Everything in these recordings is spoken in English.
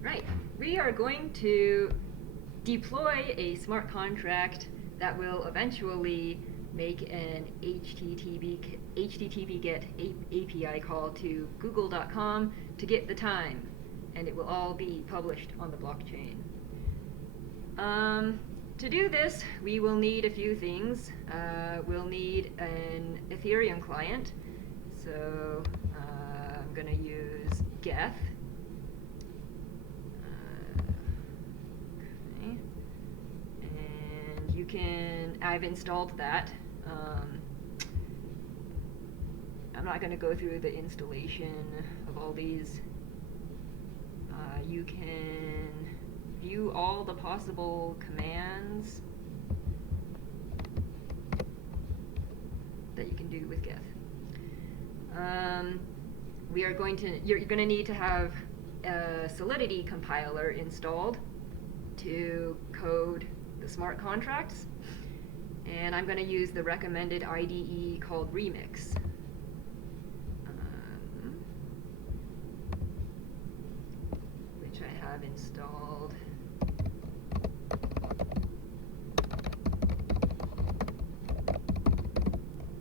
Right. We are going to deploy a smart contract that will eventually make an HTTP GET API call to google.com to get the time, and it will all be published on the blockchain. To do this, we will need a few things. We'll need an Ethereum client, so I'm going to use Geth. Okay. And you can, I've installed that. I'm not going to go through the installation of all these. You can view all the possible commands that you can do with Geth. You're going to need to have a Solidity compiler installed to code the smart contracts, and I'm going to use the recommended IDE called Remix. Which I have installed.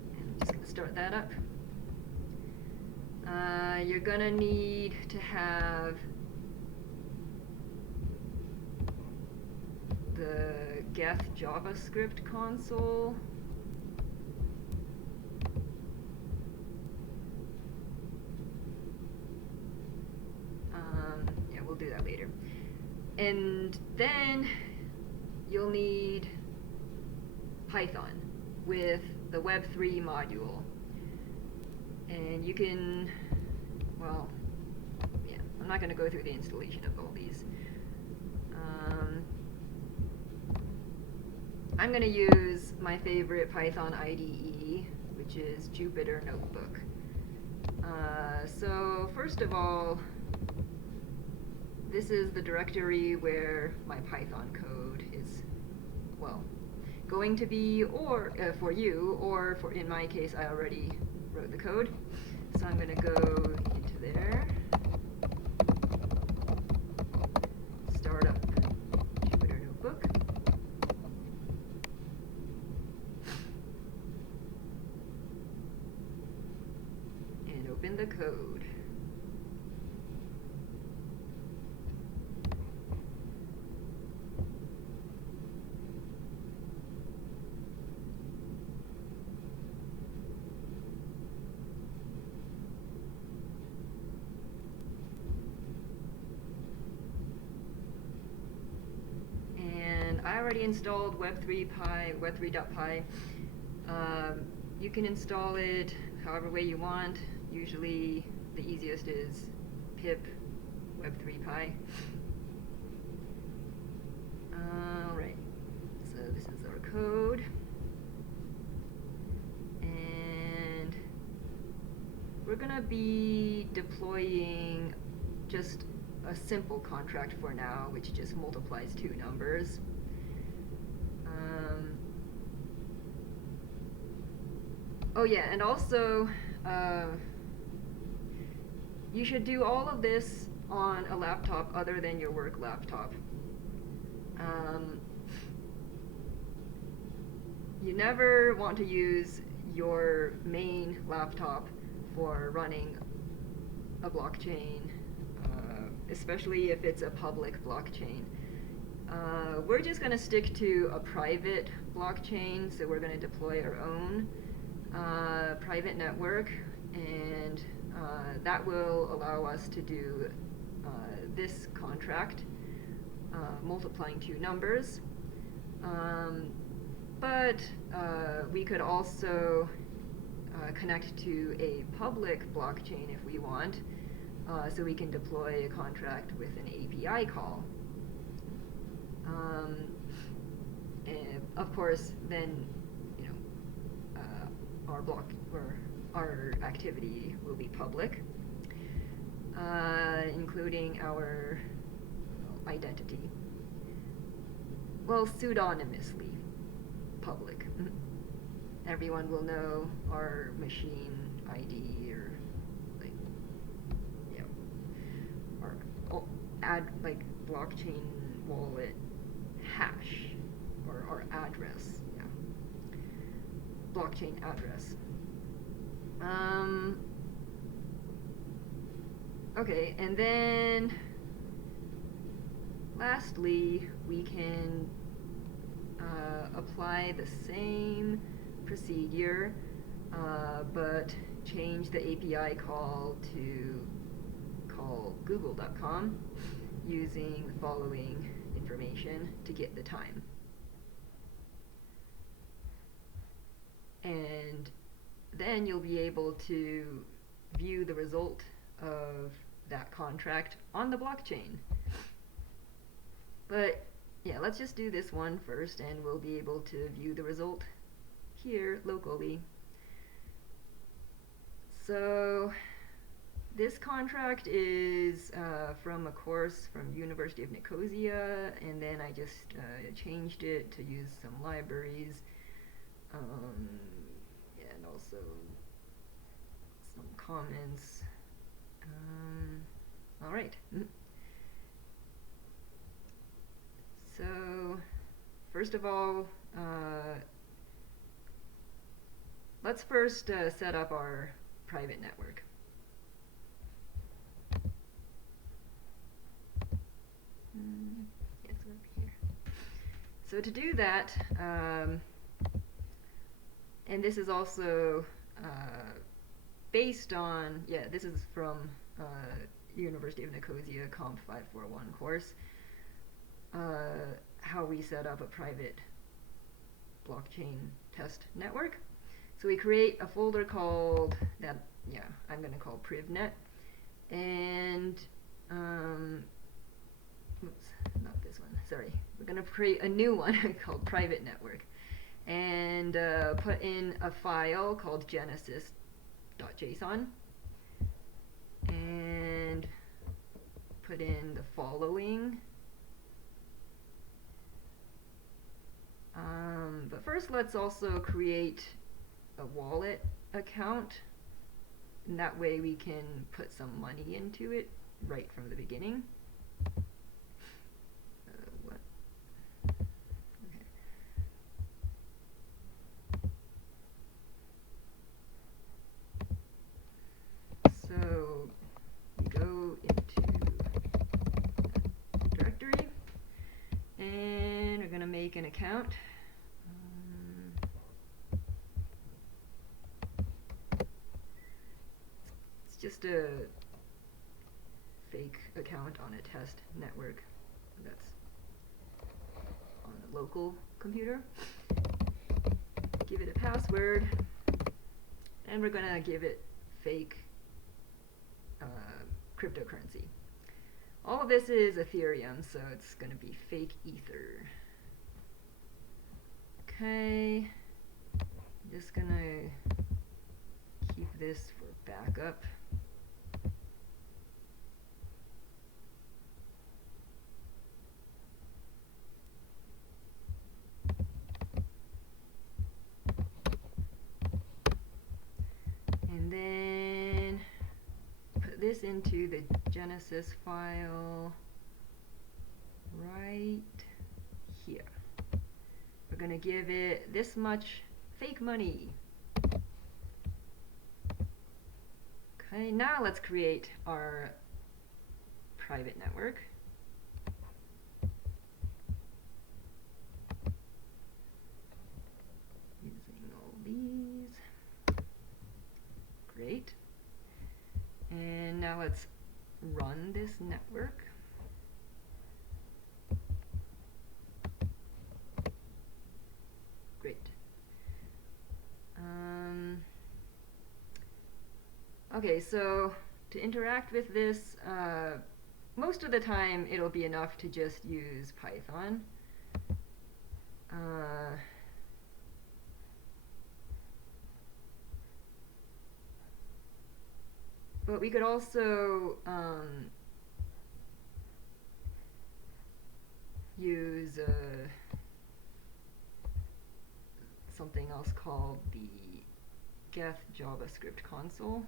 And I'm just going to start that up. You're going to need to have the Geth JavaScript console. Yeah, we'll do that later. And then you'll need Python with the Web3 module. And you can, well, yeah, I'm not going to go through the installation of all these. I'm going to use my favorite Python IDE, which is Jupyter Notebook. So first of all, this is the directory where my Python code is, well, going to be, or for you, or for, in my case, I already wrote the code. So I'm going to go into there, start up Jupyter Notebook, and open the code. I already installed web3.py. You can install it however way you want. Usually the easiest is pip web3.py. Alright, so this is our code. And we're going to be deploying just a simple contract for now, which just multiplies two numbers. Oh yeah, and also, you should do all of this on a laptop other than your work laptop. You never want to use your main laptop for running a blockchain, especially if it's a public blockchain. We're just going to stick to a private blockchain, so we're going to deploy our own private network, and that will allow us to do this contract, multiplying two numbers. But we could also connect to a public blockchain if we want, so we can deploy a contract with an API call. And of course, then our activity will be public, including our identity. Well, pseudonymously public. Everyone will know our machine ID, or like, our like blockchain wallet hash or address. Yeah, blockchain address. Okay, and then lastly, we can apply the same procedure, but change the API call to call google.com using the following information to get the time. And then you'll be able to view the result of that contract on the blockchain. But yeah, let's just do this one first, and we'll be able to view the result here locally. So this contract is from a course from University of Nicosia, and then I just changed it to use some libraries, and also some comments. All right. So first of all, let's first set up our private network. It's over here. So to do that, and this is also based on, this is from University of Nicosia Comp 541 course, how we set up a private blockchain test network. So we create a folder called I'm going to call privnet, and oops, not this one, sorry. We're going to create a new one called private network, and put in a file called genesis.json, and put in the following. But first, let's also create a wallet account, and that way we can put some money into it right from the beginning. Okay. So we go into the directory, and we're going to make an account. Just a fake account on a test network that's on a local computer. Give it a password, and we're gonna give it fake cryptocurrency. All of this is Ethereum, so it's gonna be fake Ether. Okay, I'm just gonna keep this for backup. And then put this into the Genesis file right here. We're going to give it this much fake money. Okay, now let's create our private network. Using all these. Great. And now let's run this network. Great. Okay, so to interact with this, most of the time it'll be enough to just use Python. But we could also use something else called the Geth JavaScript console.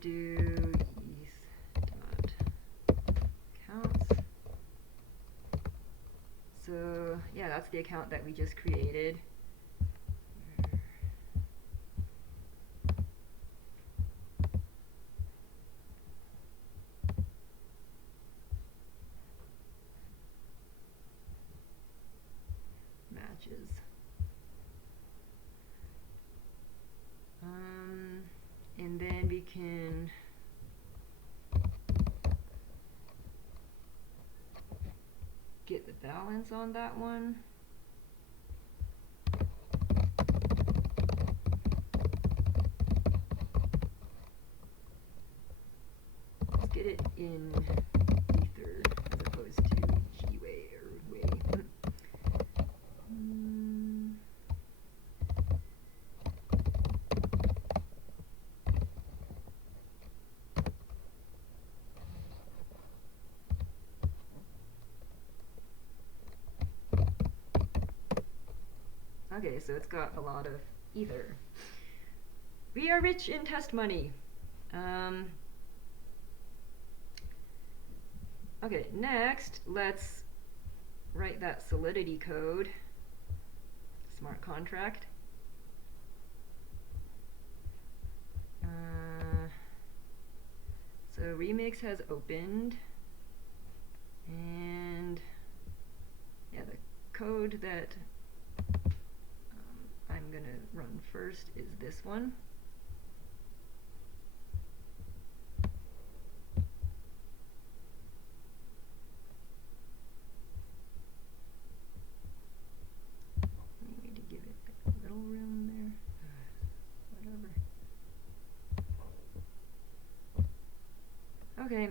do eth.accounts. So yeah, that's the account that we just created. Matches. And then we can get the balance on that one. Let's get it in Ether as opposed to G-Way or Way. Okay, so it's got a lot of Ether. We are rich in test money. Okay, next, let's write that Solidity code, smart contract. So Remix has opened, and yeah, the code that I'm gonna run first is this one. We need to give it a little room there. Whatever. Okay.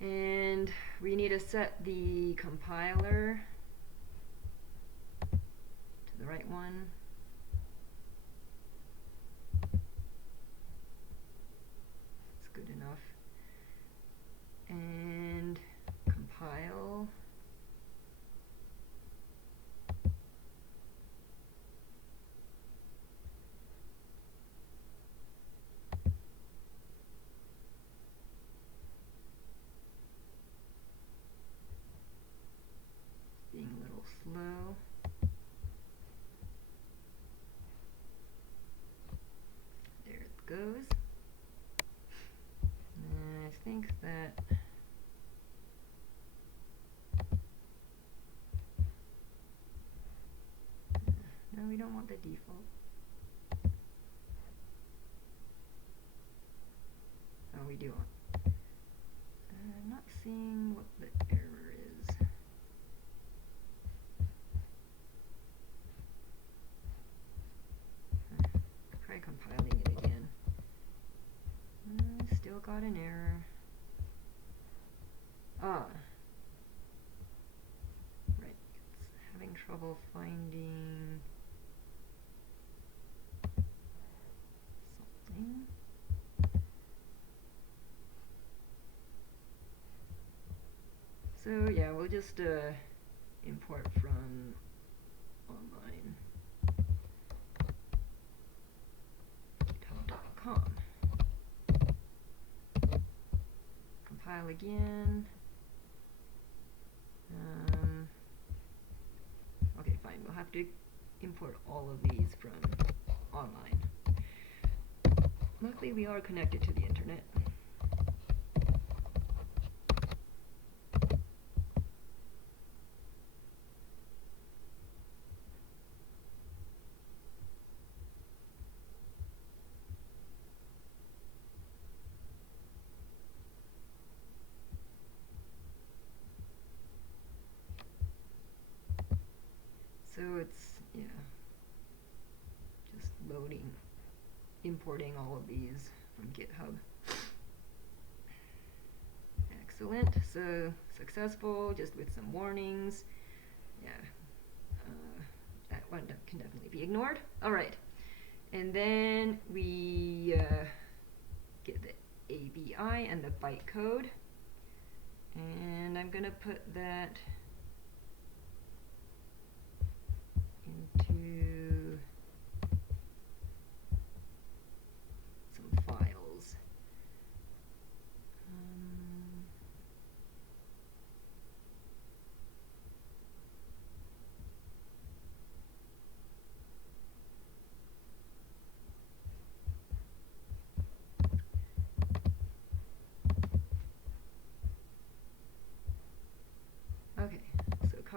And we need to set the compiler to the right one. That's good enough. And compile. Being a little slow. There it goes. And I think that no, we don't want the default. Oh, we do want. I'm not seeing what the error is. Try compiling it again. Still got an error. Ah. Right, it's having trouble finding something. So yeah, we'll just import from online. github.com. Compile again. Okay, fine. We'll have to import all of these from online. Luckily, we are connected to the internet. So it's, yeah, just loading, importing all of these from GitHub. Excellent, so successful, just with some warnings. Yeah, that one can definitely be ignored. All right, and then we get the ABI and the bytecode, and I'm gonna put that into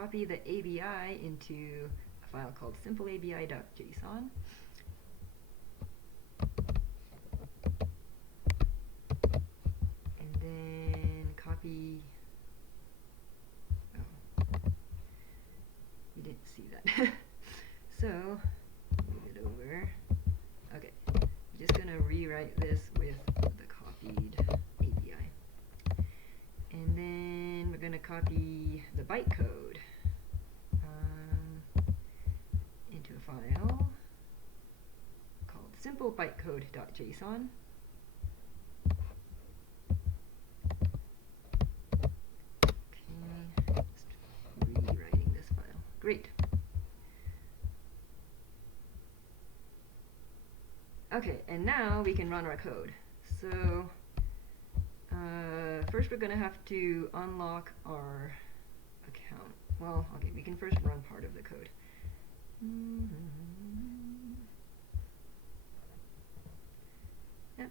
copy the ABI into a file called simpleabi.json. And then copy, oh, you didn't see that. So, move it over. Okay, I'm just gonna rewrite this with the copied ABI. And then we're gonna copy the bytecode into a file called simplebytecode.json. Okay, just rewriting this file. Great. Okay, and now we can run our code. So first we're going to have to unlock our account. Well, okay, we can first run part of the code. Yep.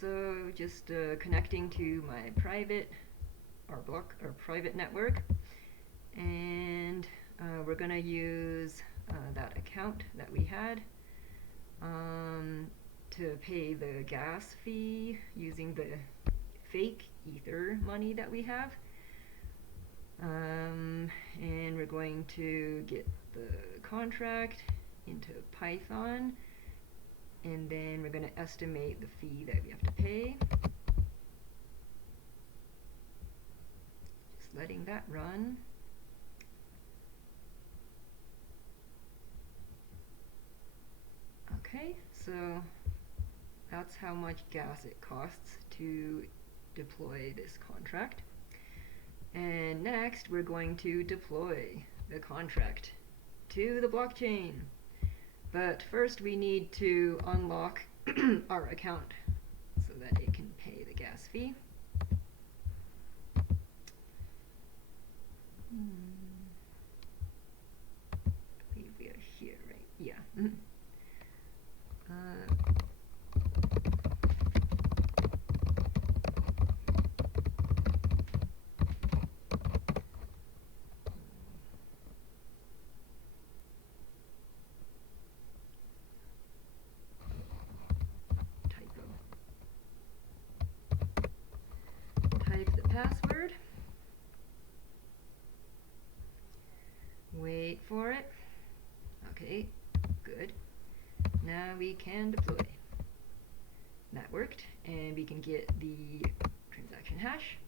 So just connecting to my private private network, and we're going to use that account that we had to pay the gas fee using the fake Ether money that we have. And we're going to get the contract into Python, and then we're going to estimate the fee that we have to pay. Just letting that run. Okay, so that's how much gas it costs to deploy this contract. And next, we're going to deploy the contract to the blockchain. But first, we need to unlock our account so that it can pay the gas fee. I believe we are here, right? Yeah. Type the password. Wait for it. Okay, good. Now we can deploy. That worked, and we can get the transaction hash,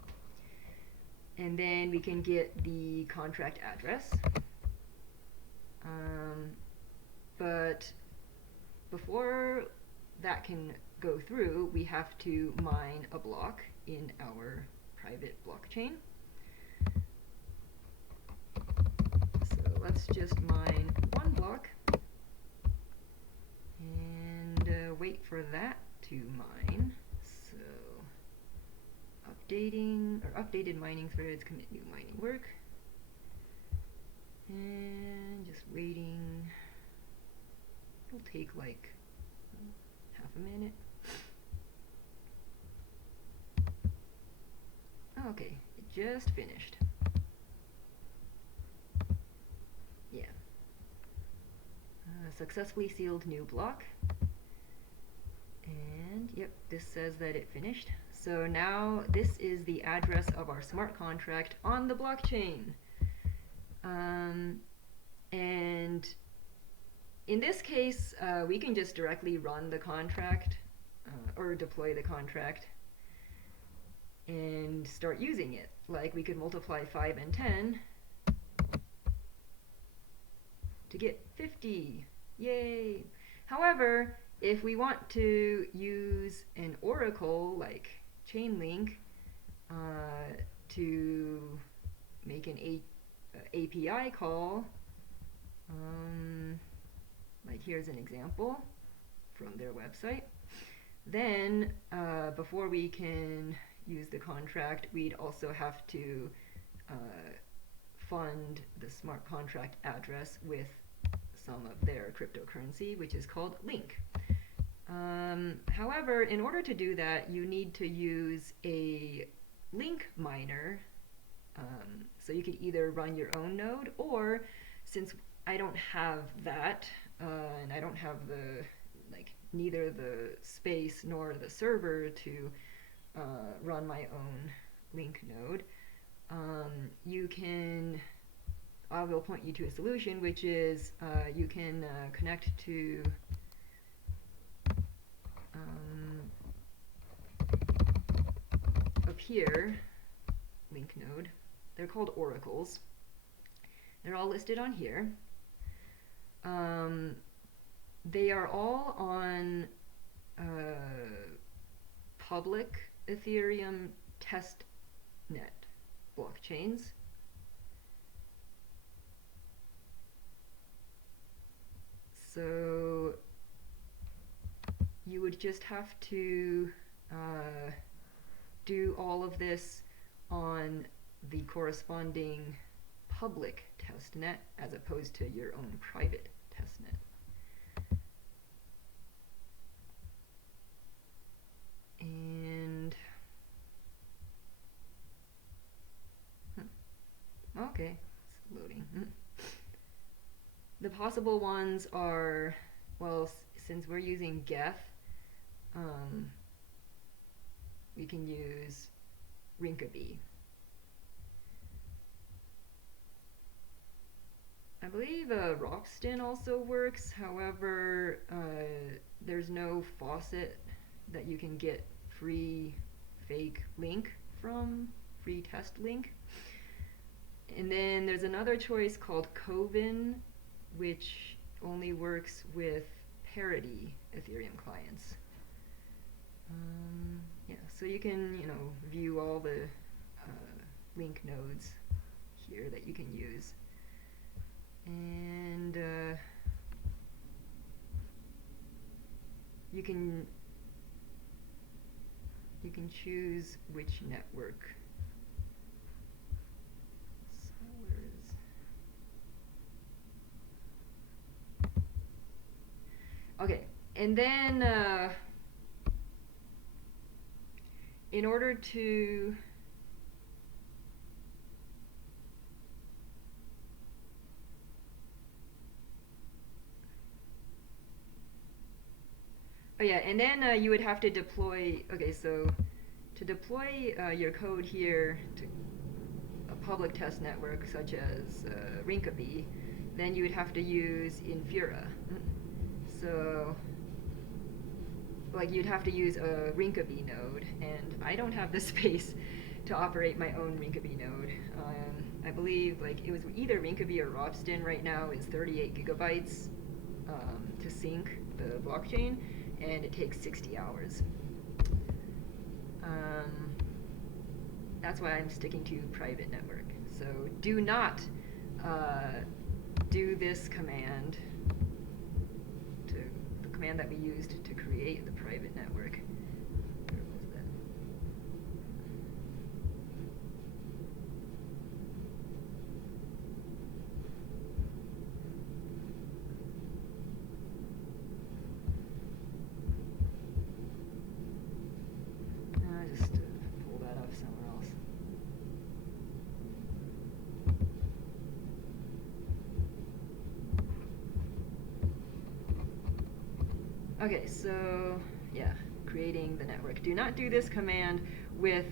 and then we can get the contract address. But before that can go through, we have to mine a block in our private blockchain. So let's just mine one block and wait for that to mine. So updated mining threads, commit new mining work, and just waiting. It'll take like half a minute. Okay, it just finished. Yeah. Successfully sealed new block. And yep, this says that it finished. So now this is the address of our smart contract on the blockchain. And in this case, we can just directly run the contract or deploy the contract and start using it. Like we could multiply 5 and 10 to get 50. Yay! However, if we want to use an oracle like Chainlink to make an API call, like here's an example from their website, then before we can use the contract, we'd also have to fund the smart contract address with some of their cryptocurrency, which is called Link. However, in order to do that, you need to use a link miner So you could either run your own node, or since I don't have that, and I don't have the neither the space nor the server to run my own link node, you can. I will point you to a solution, which is you can connect to up here link node. They're called oracles. They're all listed on here. They are all on public Ethereum testnet blockchains. So you would just have to do all of this on the corresponding public testnet as opposed to your own private testnet. And okay, it's loading. The possible ones are, well, since we're using Geth, we can use Rinkeby. I believe Ropsten also works, however, there's no faucet that you can get free fake link from, free test link. And then there's another choice called Coven, which only works with parity Ethereum clients. Yeah, so you can, view all the link nodes here that you can use. And you can choose which network. So where is... Okay, and then in order to and then you would have to deploy, so to deploy your code here to a public test network such as Rinkeby, then you would have to use Infura. So, you'd have to use a Rinkeby node, and I don't have the space to operate my own Rinkeby node. I believe it was either Rinkeby or Ropsten right now is 38 gigabytes to sync the blockchain, and it takes 60 hours. That's why I'm sticking to private network. So do not do this command, the command that we used to create the private network. Where was that? Just pull that up somewhere else. Okay, so yeah, creating the network. Do not do this command with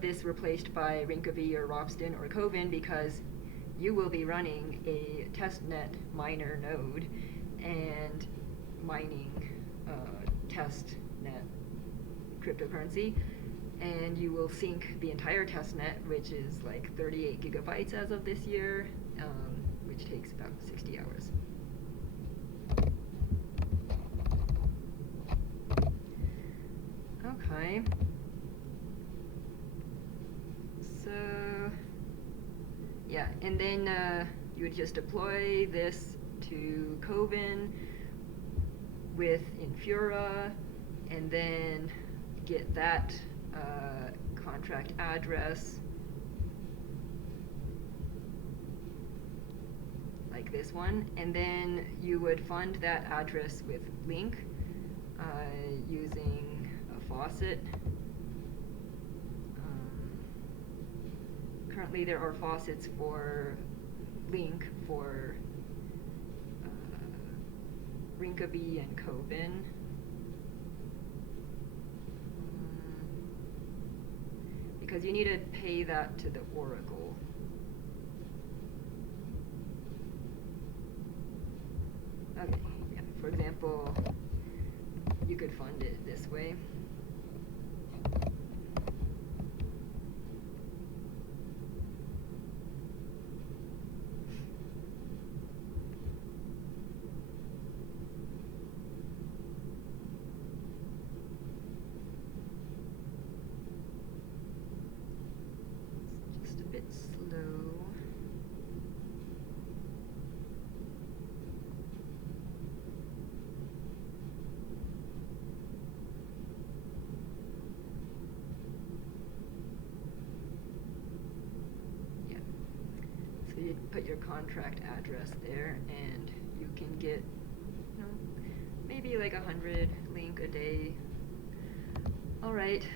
this replaced by Rinkeby or Ropsten or Coven, because you will be running a testnet miner node and mining testnet cryptocurrency, and you will sync the entire testnet, which is 38 gigabytes as of this year, which takes about 60 hours. Okay. So, yeah, and then you would just deploy this to Coven with Infura, and then get that contract address, like this one, and then you would fund that address with Link using a faucet. apparently there are faucets for Link for Rinkeby and Coben. Because you need to pay that to the Oracle. Okay, yeah. For example, you could fund it this way. It's just a bit slow. So you put your contract address there, and you can get, maybe like 100 Link a day. All right,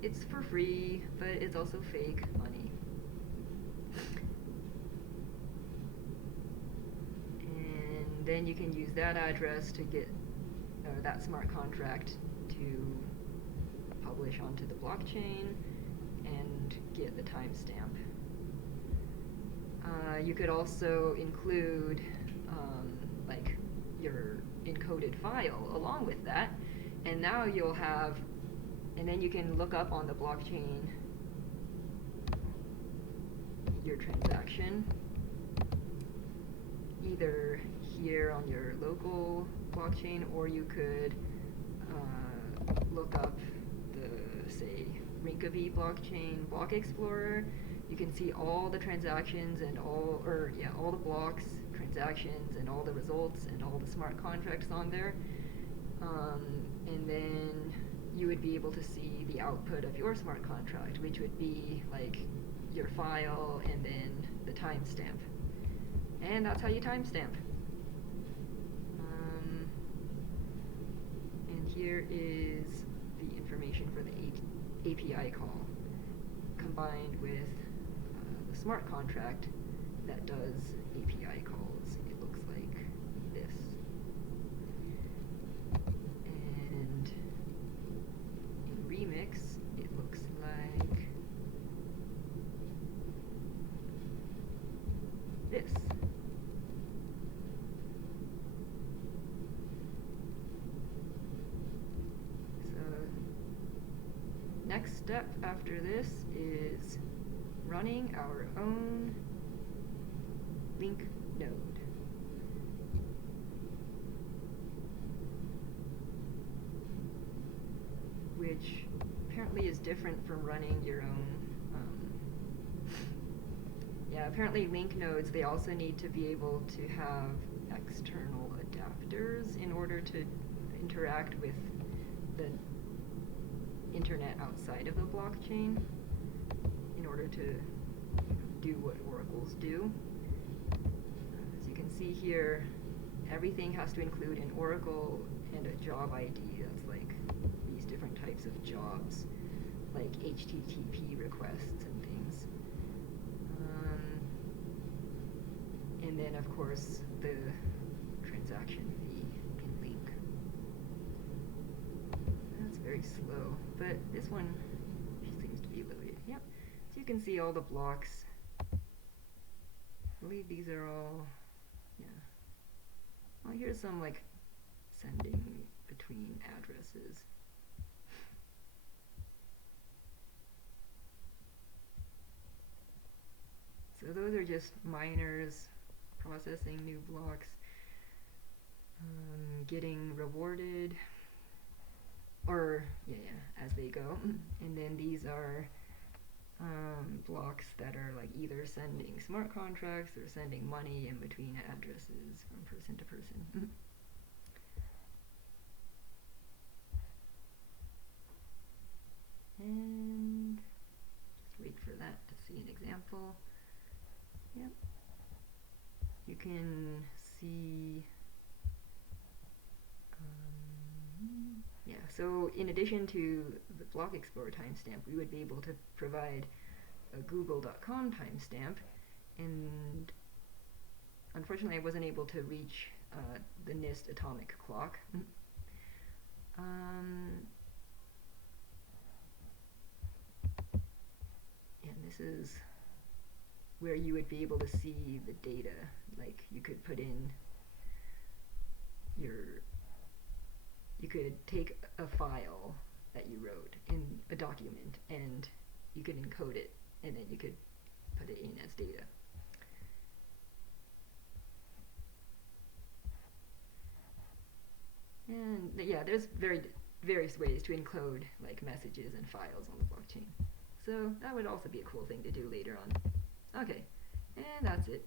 it's for free, but it's also fake money. And then you can use that address to get that smart contract to publish onto the blockchain and get the timestamp. You could also include like your encoded file along with that, and now you'll have, and then you can look up on the blockchain your transaction, either here on your local blockchain, or you could look up the, say, Rinkeby blockchain block explorer. You can see all the transactions and all the blocks, transactions, and all the results and all the smart contracts on there. And then you would be able to see the output of your smart contract, which would be like your file and then the timestamp. And that's how you timestamp. And here is the information for the API call combined with the smart contract that does API calls. It looks like this. And in Remix, it looks like this. So, next step after this is running our own Link node. Which apparently is different from running your own. Apparently Link nodes, they also need to be able to have external adapters in order to interact with the internet outside of the blockchain, in order to do what oracles do. As you can see here, everything has to include an oracle and a job ID. That's like these different types of jobs, like HTTP requests and things. And then, of course, the transaction fee in Link. That's very slow, but this one seems to be loaded. Yep. So you can see all the blocks. I believe these are all, Well, here's some like sending between addresses. So those are just miners processing new blocks, getting rewarded, or as they go. And then these are blocks that are like either sending smart contracts or sending money in between addresses from person to person. And just wait for that to see an example. Yep. You can see, so in addition to the block explorer timestamp, we would be able to provide a google.com timestamp, and unfortunately I wasn't able to reach the NIST atomic clock. And this is where you would be able to see the data. Like you could put in you could take a file that you wrote in a document and you could encode it and then you could put it in as data. And yeah, there's various ways to encode like messages and files on the blockchain. So that would also be a cool thing to do later on. Okay, and that's it.